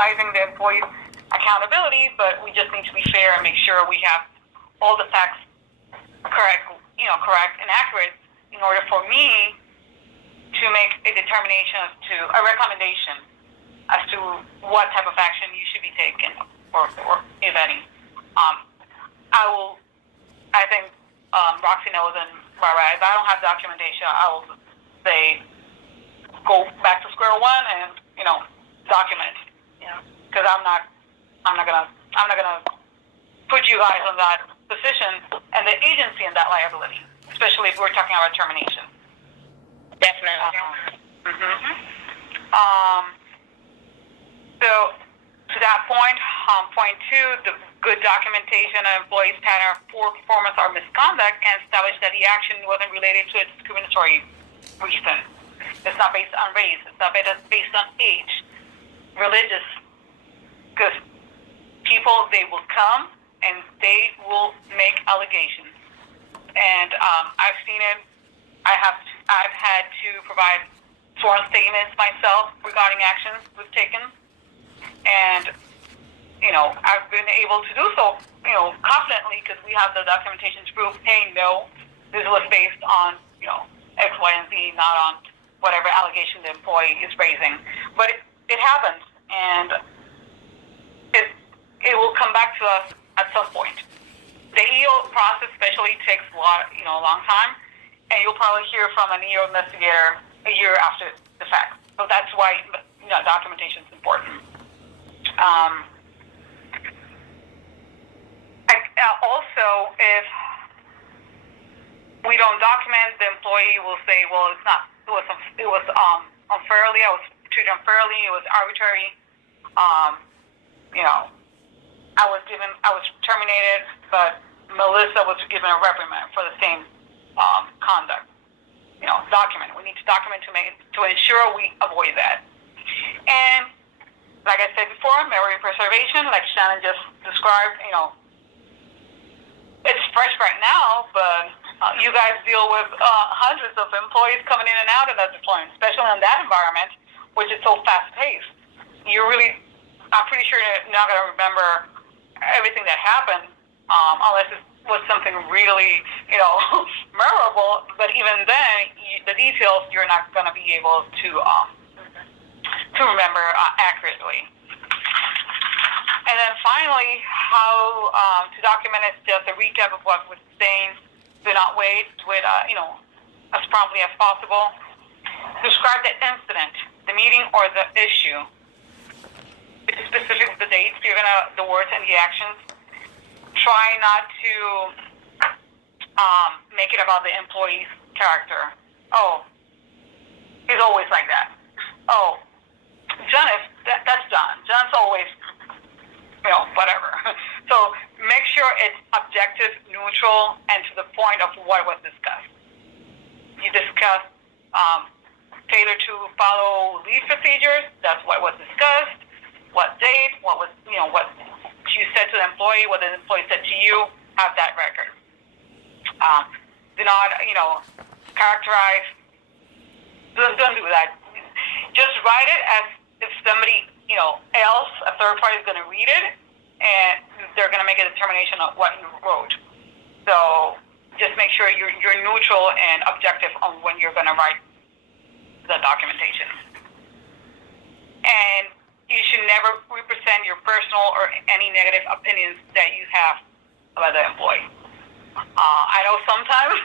minimizing the employee's accountability, but we just need to be fair and make sure we have all the facts correct and accurate in order for me to make a determination as to a recommendation as to what type of action you should be taken, or if any. I think Roxy knows, and Barbara, if I don't have documentation, I will say go back to square one and document. Yeah. Because I'm not gonna put you guys on that position and the agency in that liability, especially if we're talking about termination. Definitely. So to that point, point two, the good documentation of employees' pattern of poor performance or misconduct can establish that the action wasn't related to a discriminatory reason. It's not based on race. It's not based on age, religious. Because people, they will come and they will make allegations. And I've seen it. I've had to provide sworn statements myself regarding actions we've taken. And, I've been able to do so, confidently, because we have the documentation to prove, hey, no, this was based on, X, Y, and Z, not on whatever allegation the employee is raising. But it happens, and it will come back to us at some point. The EO process especially takes a long time, and you'll probably hear from an EO investigator a year after the fact. So that's why documentation is important. Also, if we don't document, the employee will say, "Well, it was unfairly. I was treated unfairly. It was arbitrary. I was terminated, but Melissa was given a reprimand for the same conduct." Document. We need to document to ensure we avoid that. And like I said before, memory preservation, like Shannon just described, it's fresh right now, but you guys deal with hundreds of employees coming in and out of that deployment, especially in that environment, which is so fast-paced. I'm pretty sure you're not going to remember everything that happened, unless it was something really, memorable. But even then, the details you're not going to be able to remember accurately. And then finally, how to document is just a recap of what was saying. Do not wait. Do it, as promptly as possible. Describe the incident, the meeting, or the issue. Be specific with the dates, given the words and the actions. Try not to make it about the employee's character. Oh, he's always like that. Oh, John that's John. John's always, whatever. So make sure it's objective, neutral, and to the point of what was discussed. You discussed failure to follow leave procedures. That's what was discussed. What date? What was, what you said to the employee, what the employee said to you. Have that record. Do not, characterize. Don't do that. Just write it as if somebody, else, a third party is going to read it, and they're going to make a determination of what you wrote. So just make sure you're neutral and objective on when you're going to write the documentation. And you should never represent your personal or any negative opinions that you have about the employee. I know sometimes,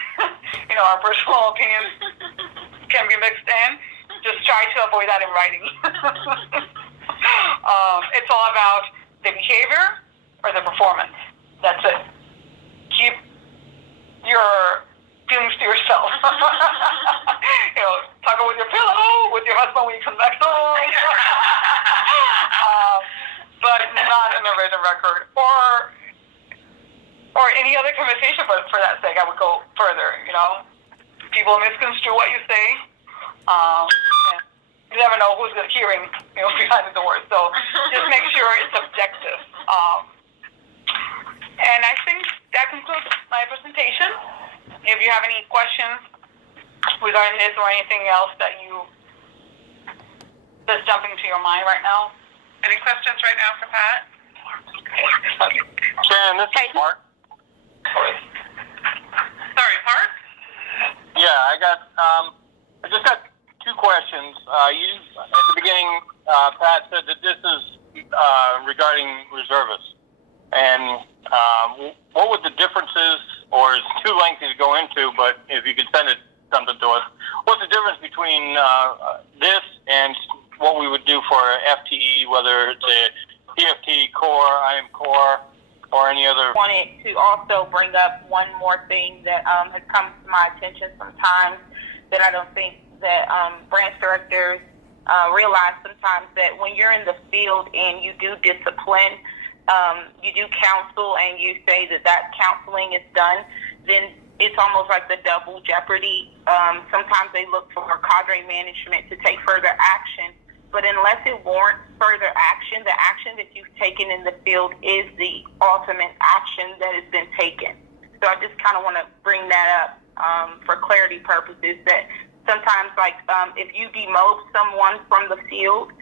our personal opinions can be mixed in. Just try to avoid that in writing. It's all about the behavior or the performance. That's it. Keep your feelings to yourself. Talk with your pillow, with your husband when you come back home. But not in a written record. Or any other conversation, but for that sake, I would go further, People misconstrue what you say. You never know who's hearing, behind the doors. So just make sure it's objective. And I think that concludes my presentation. If you have any questions regarding this or anything else that's jumping to your mind right now. Any questions right now for Pat. Shannon, this is Mark. Sorry, Park? Yeah, I just got two questions. You at the beginning, Pat said that this is regarding reservists, and what would the differences, or it's too lengthy to go into, but if you could send it something to us, what's the difference between this and what we would do for FTE, whether it's a PFT core, IM core, or any other? I wanted to also bring up one more thing that has come to my attention sometimes that I don't think that branch directors realize sometimes, that when you're in the field and you do discipline, you do counsel, and you say that counseling is done, then it's almost like the double jeopardy. Sometimes they look for cadre management to take further action, but unless it warrants further action, the action that you've taken in the field is the ultimate action that has been taken. So I just kind of want to bring that up for clarity purposes, that sometimes, like, if you demote someone from the field,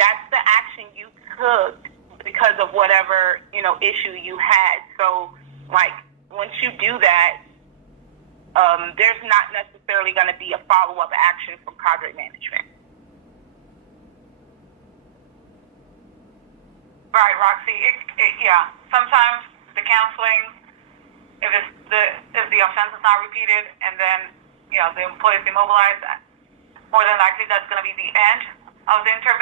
that's the action you took because of whatever, issue you had. So, like, once you do that, there's not necessarily going to be a follow-up action from cadre management. Right, Roxy. Yeah. Sometimes the counseling, if the offense is not repeated, and then the employee is demobilized, more than likely that's going to be the end of the intervention.